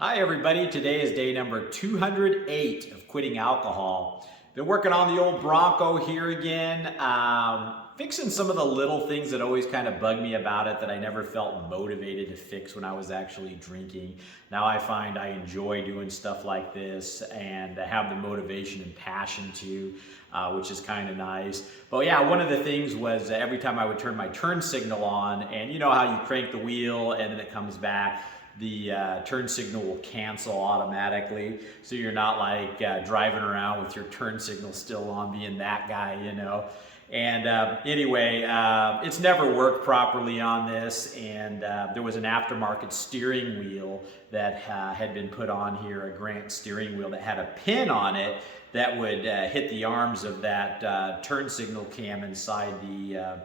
Hi everybody, today is day number 208 of quitting alcohol. Been working on the old Bronco here again, fixing some of the little things that always kind of bug me about it that I never felt motivated to fix when I was actually drinking. Now I find I enjoy doing stuff like this and I have the motivation and passion to, which is kind of nice. But yeah, one of the things was every time I would turn my turn signal on, and you know how you crank the wheel and then it comes back, the turn signal will cancel automatically, so you're not like driving around with your turn signal still on, being that guy, you know. And anyway, it's never worked properly on this, and there was an aftermarket steering wheel that had been put on here, a Grant steering wheel that had a pin on it that would hit the arms of that turn signal cam inside the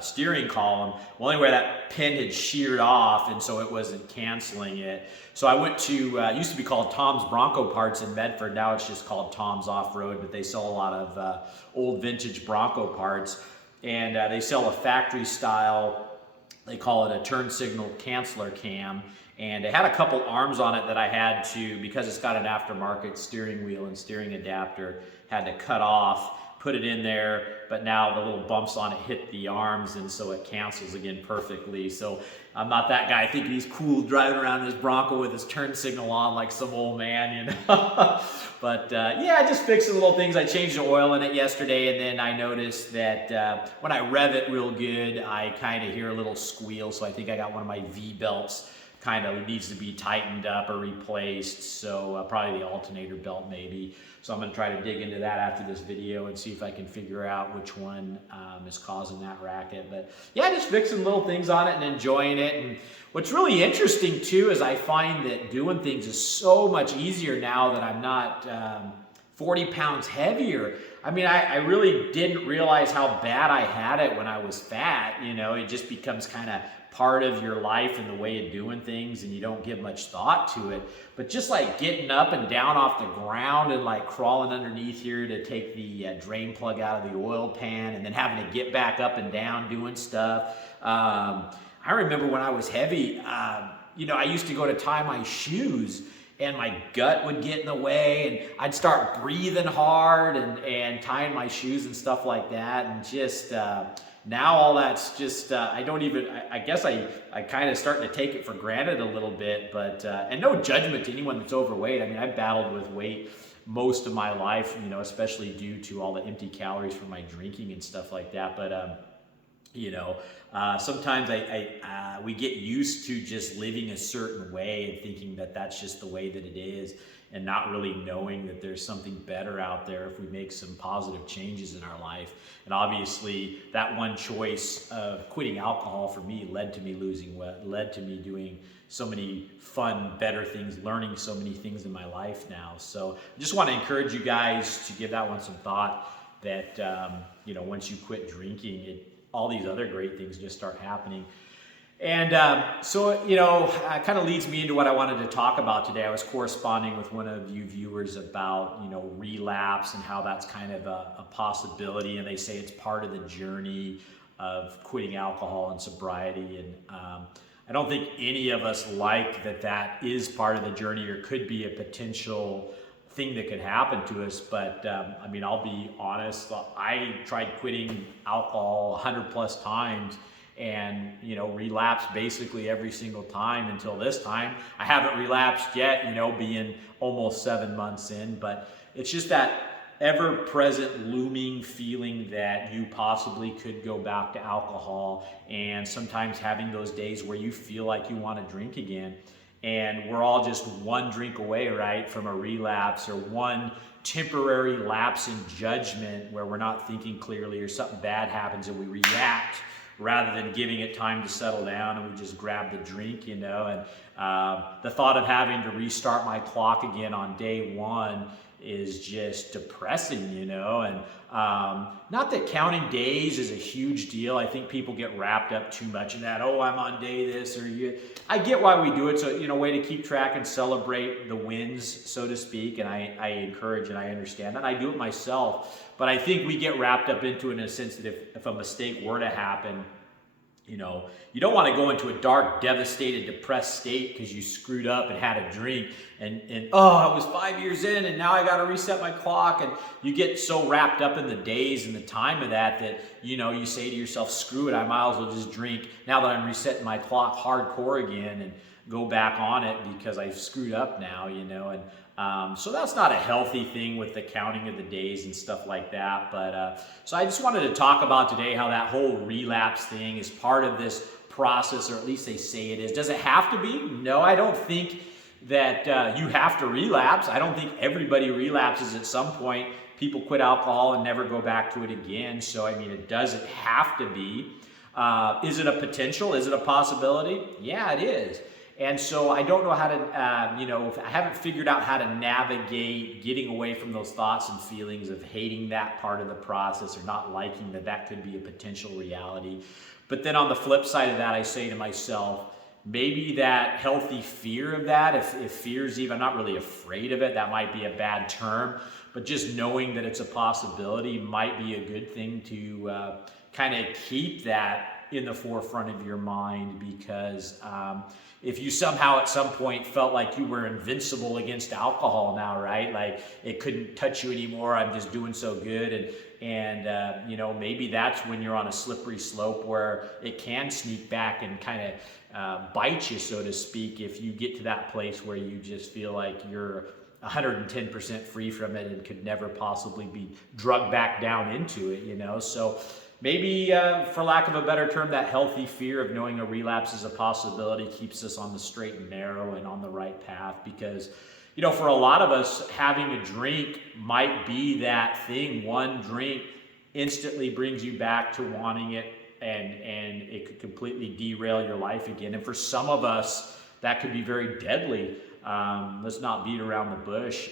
steering column. Well, anyway, that pin had sheared off, and so it wasn't canceling it. So I went to, it used to be called Tom's Bronco Parts in Medford. Now it's just called Tom's Off-Road, but they sell a lot of old vintage Bronco parts. And they sell a factory style, they call it a turn signal canceller cam. And it had a couple arms on it that I had to, because it's got an aftermarket steering wheel and steering adapter, had to cut off, put it in there, but now the little bumps on it hit the arms, and so it cancels again perfectly. So I'm not that guy thinking he's cool driving around his Bronco with his turn signal on like some old man, you know. But yeah, I just fixed the little things. I changed the oil in it yesterday, and then I noticed that when I rev it real good, I kind of hear a little squeal. So I think I got one of my V-belts kind of needs to be tightened up or replaced, so probably the alternator belt maybe. So I'm going to try to dig into that after this video and see if I can figure out which one is causing that racket. But yeah, just fixing little things on it and enjoying it. And what's really interesting too is I find that doing things is so much easier now that I'm not 40 pounds heavier. I mean, I really didn't realize how bad I had it when I was fat. You know, it just becomes kind of part of your life and the way of doing things, and you don't give much thought to it. But just like getting up and down off the ground and like crawling underneath here to take the drain plug out of the oil pan, and then having to get back up and down doing stuff. I remember when I was heavy, you know, I used to go to tie my shoes, and my gut would get in the way, and I'd start breathing hard and tying my shoes and stuff like that. And just now all that's just, I don't even, I guess I kind of starting to take it for granted a little bit, but, and no judgment to anyone that's overweight. I mean, I've battled with weight most of my life, you know, especially due to all the empty calories from my drinking and stuff like that. But, you know, sometimes we get used to just living a certain way and thinking that that's just the way that it is, and not really knowing that there's something better out there if we make some positive changes in our life. And obviously that one choice of quitting alcohol for me led to me losing weight, led to me doing so many fun, better things, learning so many things in my life now. So I just want to encourage you guys to give that one some thought, that you know, once you quit drinking, all these other great things just start happening. And so, you know, kind of leads me into what I wanted to talk about today. I was corresponding with one of you viewers about, you know, relapse and how that's kind of a possibility. And they say it's part of the journey of quitting alcohol and sobriety. And I don't think any of us like that is part of the journey, or could be a potential thing that could happen to us. But I mean, I'll be honest, I tried quitting alcohol 100 plus times, and, you know, relapsed basically every single time until this time. I haven't relapsed yet, you know, being almost 7 months in, but it's just that ever-present looming feeling that you possibly could go back to alcohol, and sometimes having those days where you feel like you want to drink again. And we're all just one drink away, right, from a relapse, or one temporary lapse in judgment where we're not thinking clearly, or something bad happens and we react rather than giving it time to settle down, and we just grab the drink, you know. And the thought of having to restart my clock again on day one is just depressing, you know. And not that counting days is a huge deal. I think people get wrapped up too much in that. Oh, I'm on day this, or you. I get why we do it. So, you know, way to keep track and celebrate the wins, so to speak. And I encourage and I understand that. I do it myself. But I think we get wrapped up into it in a sense that if a mistake were to happen, You don't want to go into a dark, devastated, depressed state because you screwed up and had a drink and oh, I was 5 years in and now I got to reset my clock. And you get so wrapped up in the days and the time of that, you say to yourself, screw it, I might as well just drink now that I'm resetting my clock hardcore again and go back on it because I've screwed up now, so that's not a healthy thing with the counting of the days and stuff like that. But so I just wanted to talk about today how that whole relapse thing is part of this process, or at least they say it is. Does it have to be? No, I don't think that you have to relapse. I don't think everybody relapses at some point. People quit alcohol and never go back to it again. So, it doesn't have to be. Is it a potential? Is it a possibility? Yeah, it is. And so I don't know how to, I haven't figured out how to navigate getting away from those thoughts and feelings of hating that part of the process or not liking that could be a potential reality. But then on the flip side of that, I say to myself, maybe that healthy fear of that, if fear's even, I'm not really afraid of it, that might be a bad term, but just knowing that it's a possibility might be a good thing to kind of keep that in the forefront of your mind, because if you somehow at some point felt like you were invincible against alcohol now, right? Like it couldn't touch you anymore, I'm just doing so good. And maybe that's when you're on a slippery slope where it can sneak back and kind of bite you, so to speak, if you get to that place where you just feel like you're 110% free from it and could never possibly be drugged back down into it, So maybe, for lack of a better term, that healthy fear of knowing a relapse is a possibility keeps us on the straight and narrow and on the right path. Because, for a lot of us, having a drink might be that thing. One drink instantly brings you back to wanting it, and it could completely derail your life again. And for some of us, that could be very deadly. Let's not beat around the bush.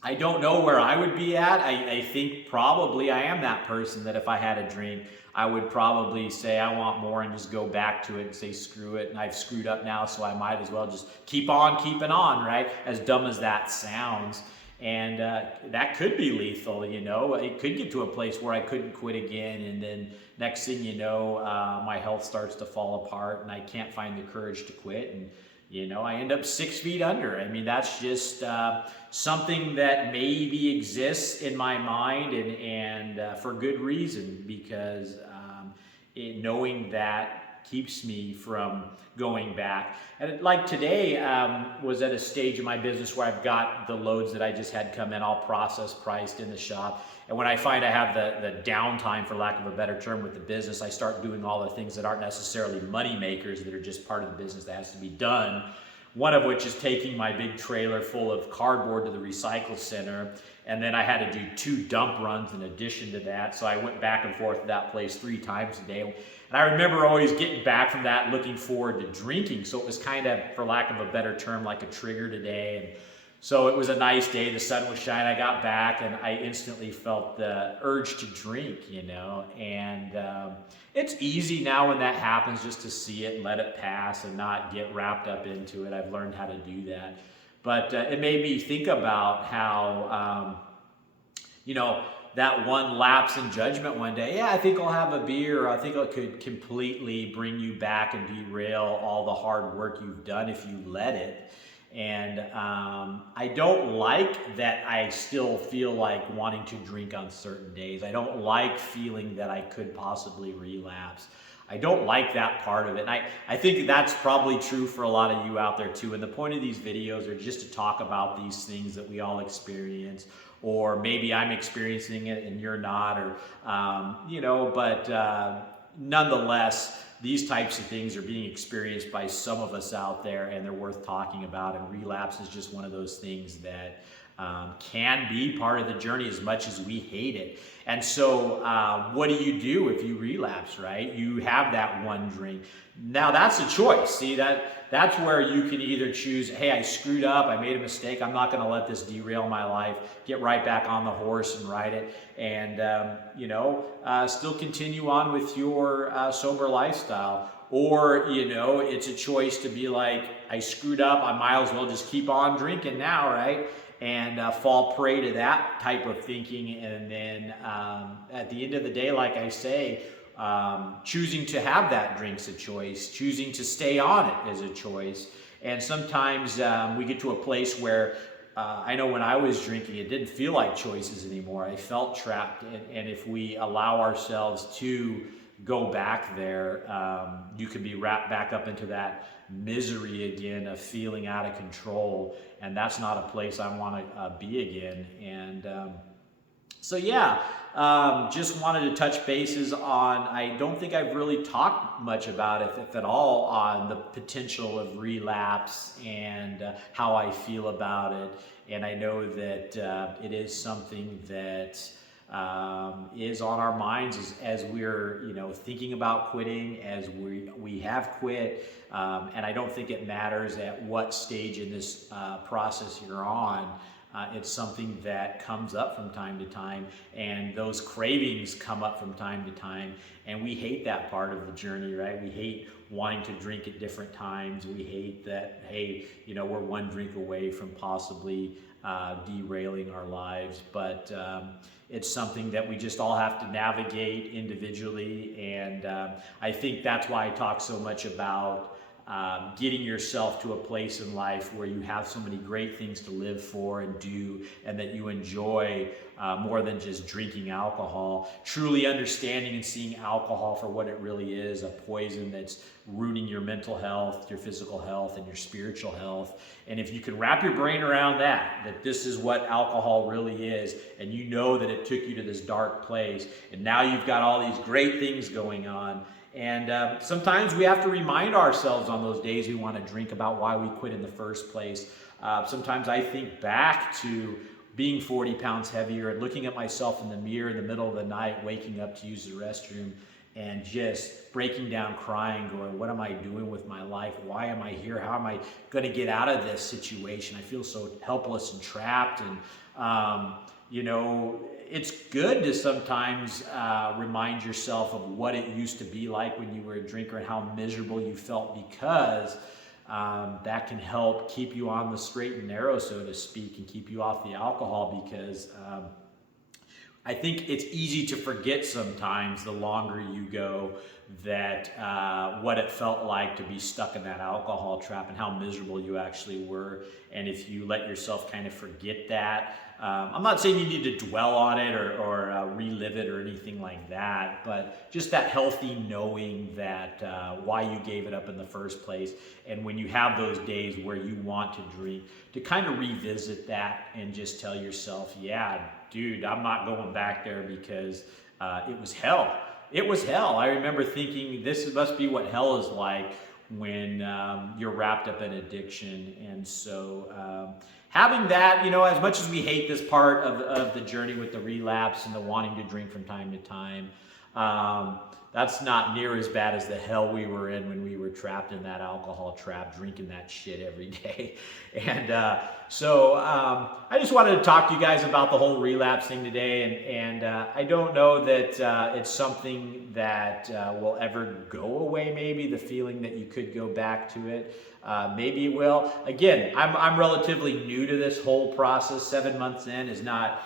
I don't know where I would be at. I think probably I am that person that if I had a drink, I would probably say I want more and just go back to it and say screw it. And I've screwed up now, so I might as well just keep on keeping on, right? As dumb as that sounds. And that could be lethal, It could get to a place where I couldn't quit again. And then next thing you know, my health starts to fall apart and I can't find the courage to quit. And I end up 6 feet under. That's just something that maybe exists in my mind, and for good reason, because knowing that keeps me from going back. And like today, was at a stage in my business where I've got the loads that I just had come in all processed, priced in the shop. And when I find I have the downtime, for lack of a better term, with the business, I start doing all the things that aren't necessarily money makers, that are just part of the business that has to be done. One of which is taking my big trailer full of cardboard to the recycle center. And then I had to do 2 dump runs in addition to that. So I went back and forth to that place 3 times a day. And I remember always getting back from that looking forward to drinking. So it was kind of, for lack of a better term, like a trigger today. And so it was a nice day, the sun was shining, I got back and I instantly felt the urge to drink, and it's easy now when that happens just to see it and let it pass and not get wrapped up into it. I've learned how to do that. But it made me think about how, that one lapse in judgment one day, yeah, I think I'll have a beer, or I think it could completely bring you back and derail all the hard work you've done if you let it. And I don't like that I still feel like wanting to drink on certain days. I don't like feeling that I could possibly relapse. I don't like that part of it. And I think that's probably true for a lot of you out there too. And the point of these videos are just to talk about these things that we all experience, or maybe I'm experiencing it and you're not, or, but nonetheless, these types of things are being experienced by some of us out there, and they're worth talking about. And relapse is just one of those things that can be part of the journey as much as we hate it. And so what do you do if you relapse, right? You have that one drink. Now that's a choice. See, that's where you can either choose, hey, I screwed up, I made a mistake, I'm not going to let this derail my life, get right back on the horse and ride it, and still continue on with your sober lifestyle. Or, it's a choice to be like, I screwed up, I might as well just keep on drinking now, right? And fall prey to that type of thinking. And then at the end of the day, like I say, choosing to have that drink's a choice. Choosing to stay on it is a choice. And sometimes we get to a place where I know when I was drinking, it didn't feel like choices anymore. I felt trapped. And if we allow ourselves to go back there, you could be wrapped back up into that misery again of feeling out of control. And that's not a place I want to be again. And so yeah, just wanted to touch bases on, I don't think I've really talked much about it, if at all, on the potential of relapse and how I feel about it. And I know that it is something that is on our minds as we're thinking about quitting, as we have quit. And I don't think it matters at what stage in this process you're on. It's something that comes up from time to time, and those cravings come up from time to time, and we hate that part of the journey, right? We hate wanting to drink at different times. We hate that, hey, we're one drink away from possibly derailing our lives, but it's something that we just all have to navigate individually, and I think that's why I talk so much about getting yourself to a place in life where you have so many great things to live for and do, and that you enjoy more than just drinking alcohol. Truly understanding and seeing alcohol for what it really is, a poison that's ruining your mental health, your physical health, and your spiritual health. And if you can wrap your brain around that this is what alcohol really is, and you know that it took you to this dark place, and now you've got all these great things going on. And sometimes we have to remind ourselves on those days we want to drink about why we quit in the first place. Sometimes I think back to being 40 pounds heavier and looking at myself in the mirror in the middle of the night, waking up to use the restroom, and just breaking down crying, going, what am I doing with my life? Why am I here? How am I going to get out of this situation? I feel so helpless and trapped. And it's good to sometimes remind yourself of what it used to be like when you were a drinker and how miserable you felt, because that can help keep you on the straight and narrow, so to speak, and keep you off the alcohol, because I think it's easy to forget sometimes, the longer you go, that what it felt like to be stuck in that alcohol trap and how miserable you actually were. And if you let yourself kind of forget that, I'm not saying you need to dwell on it or relive it or anything like that, but just that healthy knowing that why you gave it up in the first place. And when you have those days where you want to drink, to kind of revisit that and just tell yourself, yeah, dude, I'm not going back there, because it was hell. It was hell. I remember thinking, this must be what hell is like when you're wrapped up in addiction. And so having that, as much as we hate this part of the journey with the relapse and the wanting to drink from time to time, that's not near as bad as the hell we were in when we were trapped in that alcohol trap, drinking that shit every day. And so I just wanted to talk to you guys about the whole relapse thing today. And I don't know that it's something that will ever go away, maybe, the feeling that you could go back to it. Maybe it will. Again, I'm relatively new to this whole process. 7 months in is not,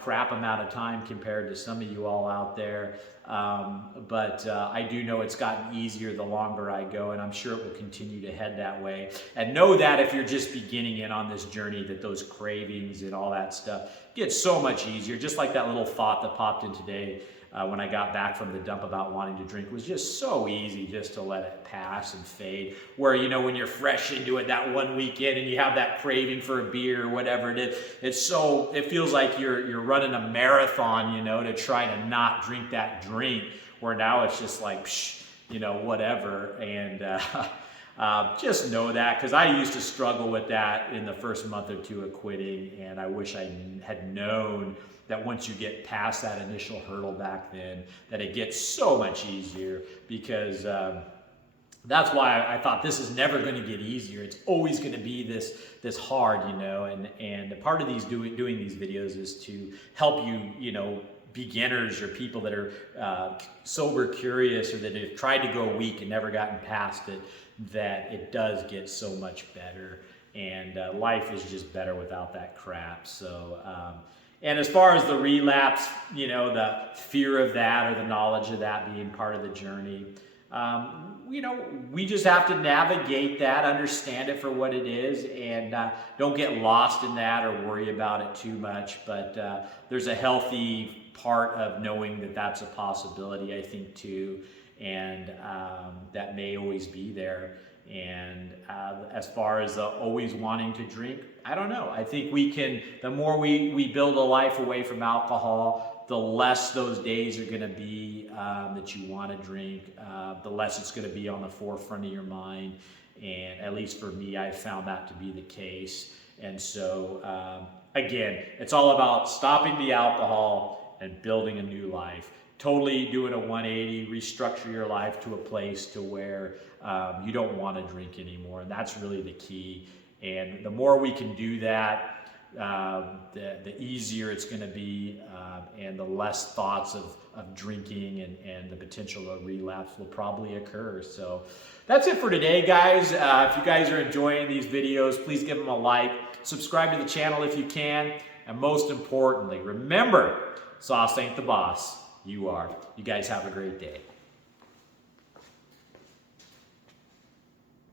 crap amount of time compared to some of you all out there. But I do know it's gotten easier the longer I go, and I'm sure it will continue to head that way. And know that if you're just beginning in on this journey, that those cravings and all that stuff get so much easier. Just like that little thought that popped in today when I got back from the dump about wanting to drink, was just so easy just to let it pass and fade. Where, when you're fresh into it that one weekend and you have that craving for a beer or whatever it is, it feels like you're running a marathon, to try to not drink that drink, where now it's just like, psh, whatever. And just know that, because I used to struggle with that in the first month or two of quitting, and I wish I had known that once you get past that initial hurdle back then, that it gets so much easier, because that's why I thought this is never going to get easier. It's always going to be this hard, and part of doing these videos is to help you, beginners or people that are sober curious, or that have tried to go a week and never gotten past it, that it does get so much better, and life is just better without that crap. So And as far as the relapse, you know, the fear of that or the knowledge of that being part of the journey, you know, we just have to navigate that, understand it for what it is, and don't get lost in that or worry about it too much. But there's a healthy part of knowing that that's a possibility, I think, too, and that may always be there. And as far as always wanting to drink, I don't know. I think we can, the more we build a life away from alcohol, the less those days are going to be that you want to drink, the less it's going to be on the forefront of your mind. And at least for me, I found that to be the case. And so, again, it's all about stopping the alcohol and building a new life. Totally doing a 180, restructure your life to a place to where you don't want to drink anymore. And that's really the key. And the more we can do that, the easier it's going to be, and the less thoughts of drinking and the potential of relapse will probably occur. So that's it for today, guys. If you guys are enjoying these videos, please give them a like. Subscribe to the channel if you can. And most importantly, remember, sauce ain't the boss. You are. You guys have a great day.